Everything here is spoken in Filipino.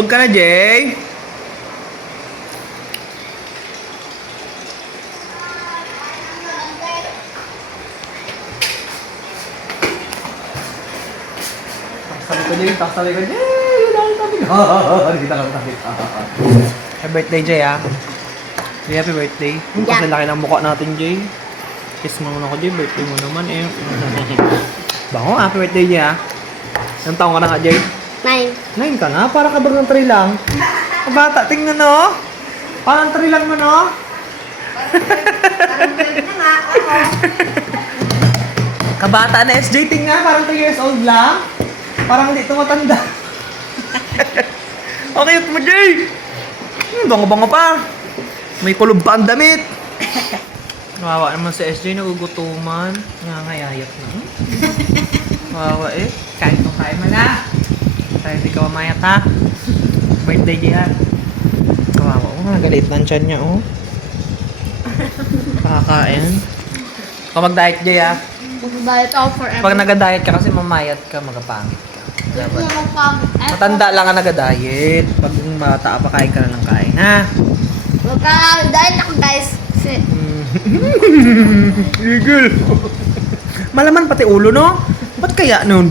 Tulog ka na, Jay. Takas tabi ko, Jay. Takas tabi ko, Jay. Kita ka tabi. Happy birthday, Jay, ah. Happy birthday. Kasi laki ng mukha natin, Jay. Kiss mo muna ako, Jay. Birthday mo naman, eh. Bango, happy birthday, Jay, ah. Ilang taong ka na nga, Jay? 9. 9 ka na? Para ka bagang 3 lang. Bata, tingnan, no? Parang 3 lang mo, no? Parang 12 na nga. Ako. Kabata na SJ, tingnan. Parang 3 years old lang. Parang hindi tumatanda. Okay, mo, Jay. Bango-bango pa. May kulob pa ang damit. Wawa naman si SJ, nagugutuman. Nangangayayat na. Wawa eh. Kain kong kain mo na. Tayo di ka mamayat, ha? Birthday niya. Kawawa ko, nagalit ng tiyan niya, oh. Kakain. Kapag diet, Jay, ha? Mag-diet ako forever. Pag nag-diet ka kasi mamayat ka, magapangit ka. Hindi naman pangit. Matanda lang ka nag-diet. Pag bata pa, kain ka na ng kain, ha? Huwag ka diet ako, guys. Kasi Eagle! Malaman pati ulo, no? Ba't kaya nun?